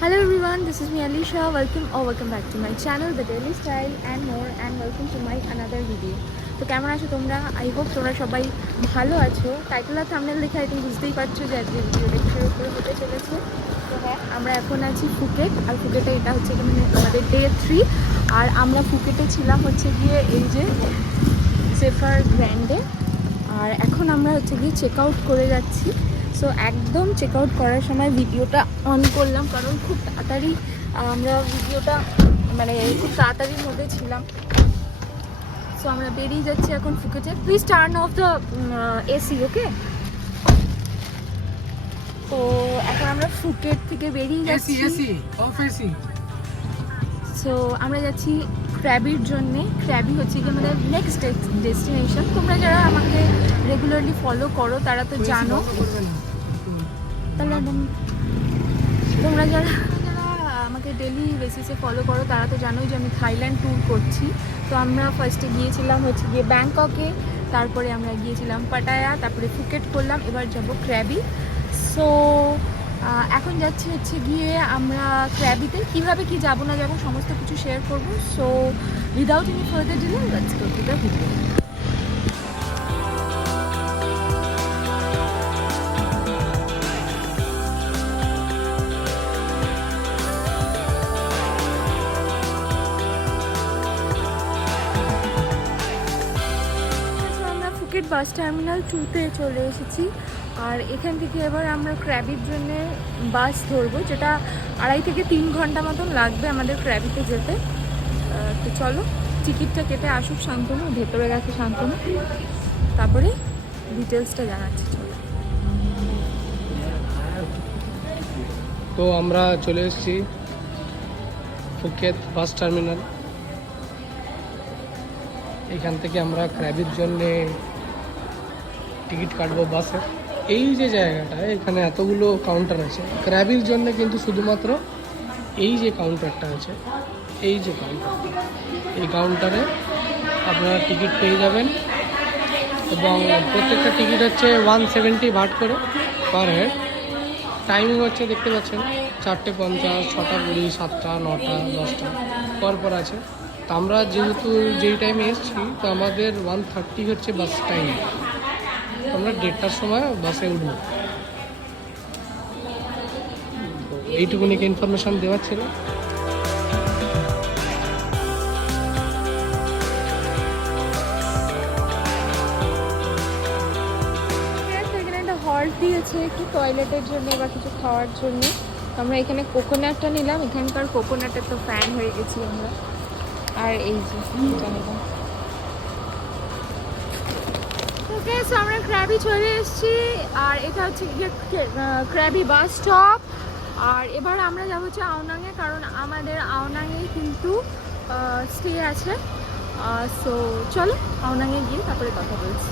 Hello everyone, this is me Alisha. Welcome back to my channel, The Daily Style and more, and welcome to my another video. তো কেমন আছো তোমরা? I hope তোমরা সবাই ভালো আছো। টাইটেল আর thumbnail দেখে আই থিঙ্ক বুঝতেই পারছো যে আজকে ভিডিওটা কিসের উপরে হতে চলেছে। তো হ্যাঁ, আমরা এখন আছি ফুকেট, আর ফুকেটে এটা হচ্ছে মানে আমাদের ডে 3। আর আমরা ফুকেটে ছিলাম হচ্ছে গিয়ে এই যে জেফার গ্র্যান্ডে, আর এখন আমরা হচ্ছে গিয়ে চেক আউট করে যাচ্ছি। সো একদম চেক আউট করার সময় ভিডিওটা অন করলাম, কারণ খুব তাড়াতাড়ি আমরা ভিডিওটা মানে খুব তাড়াতাড়ির মধ্যে ছিলাম। সো আমরা বেরিয়ে যাচ্ছি এখন ফুকেটে। Please turn off the AC, okay? তো এখন আমরা ফুকেট থেকে বেরিয়ে যাচ্ছি। সো আমরা যাচ্ছি ক্র্যাবির জন্যে। ক্র্যাবি হচ্ছে কি আমাদের নেক্সট ডেস্টিনেশন। তোমরা যারা আমাকে রেগুলারলি ফলো করো তারা তো জানো, তোমরা যারা আমাকে ডেলি বেসিসে ফলো করো তারা তো জানোই যে আমি থাইল্যান্ড ট্যুর করছি। তো আমরা ফার্স্টে গিয়েছিলাম হচ্ছে গিয়ে ব্যাংককে, তারপরে আমরা গিয়েছিলাম পাটায়া, তারপরে ফুকেট করলাম, এবার যাব ক্র্যাবি। সো এখন যাচ্ছি হচ্ছে গিয়ে আমরা ক্র্যাবিতে। কীভাবে কি যাবো না যাবো সমস্ত কিছু শেয়ার করবো। So without any further delay let's go to the video. Phuket bus terminal 2-তে চলে এসেছি, আর এখান থেকে এবার আমরা ক্র্যাবির জন্য বাস ধরবো, যেটা 2.5 থেকে 3 ঘন্টা মতন লাগবে আমাদের ক্র্যাবিতে যেতে। তো চলো টিকিটটা কেটে আসুক শান্তনু, ভেতরে গেছে শান্তনু, তারপরে ডিটেলসটা জানাচ্ছি। চলো। তো আমরা চলে এসেছি ফুকেট বাস টার্মিনাল। এখান থেকে আমরা ক্র্যাবির জন্যে টিকিট কাটবো বাসের। এই যে জায়গাটা, এখানে এতগুলো কাউন্টার আছে ক্র্যাবির জন্য, কিন্তু শুধুমাত্র এই যে কাউন্টারটা আছে, এই যে কাউন্টারটা, এই কাউন্টারে আপনারা টিকিট পেয়ে যাবেন। এবং প্রত্যেকটা টিকিট হচ্ছে 170 বাট করে পার হেড। টাইমিং হচ্ছে দেখতে পাচ্ছেন 4:50, 6:20, 7টা, 9টা, 10টা পর আছে। তো আমরা যেহেতু যেই টাইমে এসেছি, তো আমাদের 1:30 হচ্ছে বাস টাইম। আমরা 1:30টার সময় বাসে উঠব। এইটুকুনিকে ইনফরমেশান দেওয়ার ছিল। এখানে একটা হল্ট দিয়েছে একটু টয়লেটের জন্য বা কিছু খাওয়ার জন্য। আমরা এখানে কোকোনাটটা নিলাম, এখানকার কোকোনাটের তো ফ্যান হয়ে গেছি আমরা। আর এই যে নিলাম। ওকে, সো আমরা ক্র্যাবি চলে এসেছি, আর এটা হচ্ছে ক্র্যাবি বাস স্টপ। আর এবার আমরা যাবো হচ্ছে আওনাংয়ে, কারণ আমাদের আওনাংয়ে কিন্তু স্টে আছে। সো চলো আওনাংয়ে গিয়ে তারপরে কথা বলছি।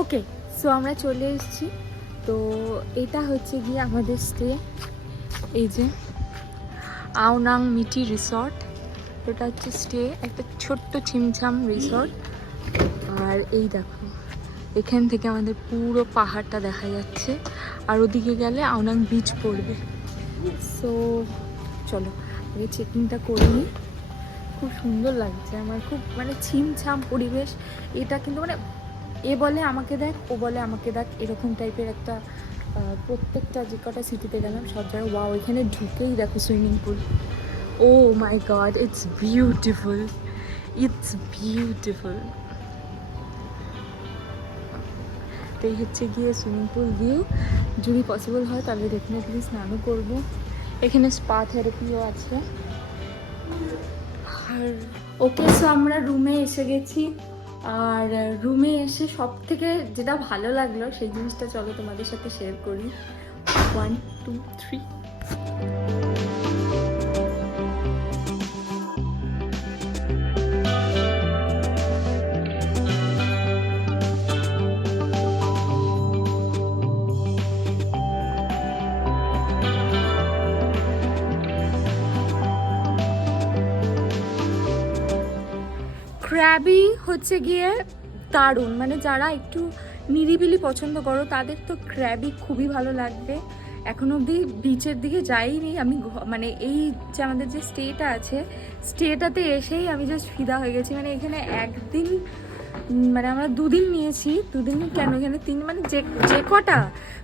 ওকে, সো আমরা চলে এসেছি। তো এটা হচ্ছে গিয়ে আমাদের স্টে, এই যে আওনাং মিটি রিসর্ট। এটা হচ্ছে স্টে, একটা ছোট্ট ছিমছাম রিসর্ট। আর এই দেখো, এখান থেকে আমাদের পুরো পাহাড়টা দেখা যাচ্ছে, আর ওদিকে গেলে আওনাং বিচ পড়বে। সো চলো আগে চেকিংটা করে নিই। খুব সুন্দর লাগছে আমার, খুব মানে ছিমছাম পরিবেশ। এটা কিন্তু মানে এ বলে আমাকে দেখ, ও বলে আমাকে দেখ, এরকম টাইপের একটা প্রত্যেকটা যে কটা সিটিতে গেলাম সব জায়গায় ওয়াও। এখানে ঢুকেই দেখো swimming pool. Oh my god, it's beautiful, it's beautiful. তো এই হচ্ছে গিয়ে সুইমিং পুল ভিউ। যদি পসিবল হয় তাহলে ডেফিনেটলি স্নানও করবো। এখানে স্পা থেরাপিও আছে। আর ওকে, সো আমরা রুমে এসে গেছি। আর রুমে এসে সব থেকে যেটা ভালো লাগলো সেই জিনিসটা চলো তোমাদের সাথে শেয়ার করি। 1, 2, 3। ক্র্যাবই হচ্ছে গিয়ে দারুণ, মানে যারা একটু নিরিবিলি পছন্দ করো তাদের তো ক্র্যাবই খুবই ভালো লাগবে। এখনো অবধি বিচের দিকে যাইনি আমি, মানে এই যে আমাদের যে স্টেটা আছে, স্টেটাতে এসেই আমি জাস্ট ফিদা হয়ে গেছি। মানে এখানে একদিন, মানে আমরা 2 দিন নিয়েছি, 2 দিন কেন, এখানে 3, মানে যে কটা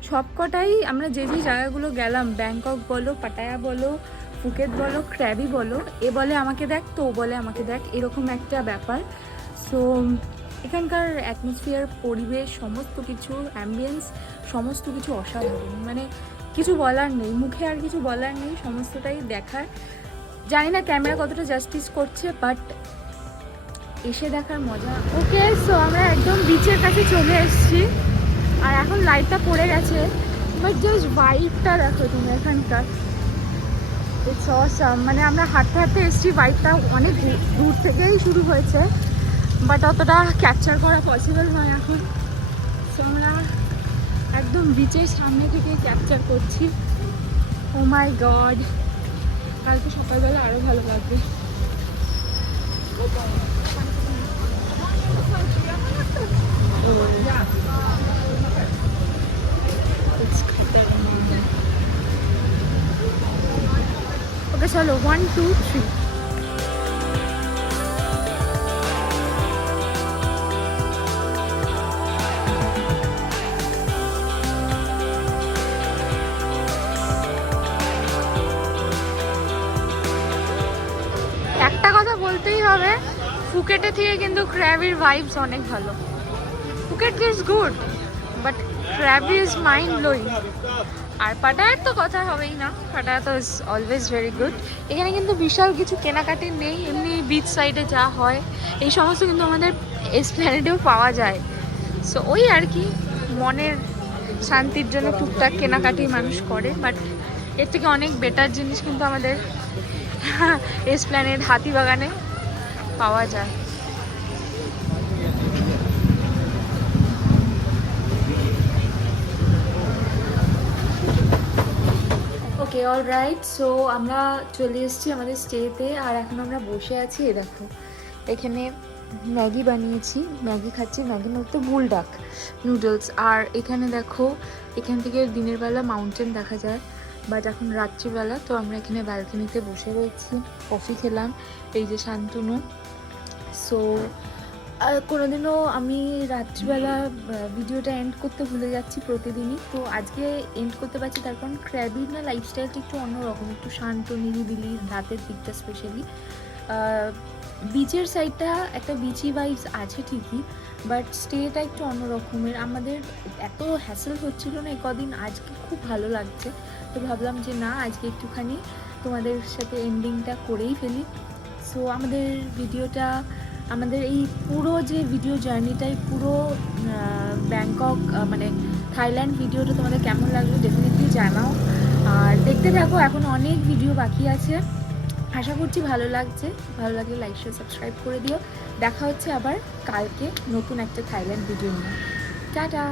সব কটাই আমরা যে জায়গাগুলো গেলাম, ব্যাংকক বলো, পাটায়া বলো, ফুকেট বলো, ক্র্যাবি বলো, এ বলে আমাকে দেখ তো ও বলে আমাকে দেখ, এরকম একটা ব্যাপার। সো এখানকার অ্যাটমসফিয়ার, পরিবেশ, সমস্ত কিছু, অ্যাম্বিয়েন্স, সমস্ত কিছু অসাধারণ, মানে কিছু বলার নেই, মুখে আর কিছু বলার নেই, সমস্তটাই দেখার। জানি না ক্যামেরা কতটা জাস্টিস করছে, বাট এসে দেখার মজা। ওকে, সো আমরা একদম বিচের কাছে চলে এসেছি, আর এখন লাইটটা পড়ে গেছে, বাট জাস্ট ভাইবটা দেখো তুমি এখানকার, ইটস অসাম। মানে আমরা হাঁটতে হাঁটতে এসেছি, ভাইবটা অনেক দূর থেকেই শুরু হয়েছে, বাট অতটা ক্যাপচার করা পসিবল হয় এখন। সো আমরা একদম বিচের সামনে থেকে ক্যাপচার করছি। ও মাই গড, কালকে সকালবেলা আরও ভালো লাগবে। ওকে চলো, 1 2 3। একটা কথা বলতেই হবে, ফুকেটে থেকে কিন্তু ক্র্যাবির ভাইবস অনেক ভালো। Phuket is good, but Krabi is mind blowing. আর পাটায়ার তো কথা হবেই না, পাটায়া তো ইজ অলওয়েজ ভেরি গুড। এখানে কিন্তু বিশাল কিছু কেনাকাটি নেই, এমনি বিচ সাইডে যা হয় এই সমস্ত কিন্তু আমাদের এসপ্ল্যানেডেও পাওয়া যায়। সো ওই আর কি, মনের শান্তির জন্য টুকটাক কেনাকাটি মানুষ করে, বাট এর থেকে অনেক বেটার জিনিস কিন্তু আমাদের এসপ্ল্যানেড, হাতিবাগানে পাওয়া যায়। ওকে, অল রাইট। সো আমরা চলে এসেছি আমাদের স্টেতে, আর এখন আমরা বসে আছি। দেখো এখানে ম্যাগি বানিয়েছি, ম্যাগি খাচ্ছি, ম্যাগির মধ্যে বুলডাক নুডলস। আর এখানে দেখো, এখান থেকে দিনের বেলা মাউন্টেন দেখা যায়, বাট এখন রাত্রিবেলা, তো আমরা এখানে ব্যালকনিতে বসে রয়েছি, কফি খেলাম, এই যে শান্তনু। সো কোনোদিনও আমি রাত্রিবেলা ভিডিওটা এন্ড করতে ভুলে যাচ্ছি প্রতিদিনই, তো আজকে এন্ড করতে পারছি, তার কারণ ক্র্যাবির না লাইফস্টাইলটা একটু অন্যরকম, একটু শান্ত, নিরিবিলি, রাতের দিকটা স্পেশালি। বিচের সাইডটা একটা বিচি ভাইবস আছে ঠিকই, বাট স্টেটা একটু অন্য রকমের। আমাদের এত হ্যাসেল হচ্ছিল না কদিন, আজকে খুব ভালো লাগছে, তো ভাবলাম যে না, আজকে একটুখানি তোমাদের সাথে এন্ডিংটা করেই ফেলি। সো আমাদের ভিডিওটা, আমাদের এই পুরো যে ভিডিও জার্নিটাই, পুরো ব্যাংকক মানে থাইল্যান্ড ভিডিওটা তোমাদের কেমন লাগলো ডেফিনেটলি জানাও, আর দেখতে থাকো, এখন অনেক ভিডিও বাকি আছে। আশা করছি ভালো লাগছে, ভালো লাগলে লাইক শেয়ার সাবস্ক্রাইব করে দিও। দেখা হচ্ছে আবার কালকে নতুন একটা থাইল্যান্ড ভিডিও নিয়ে। টাটা।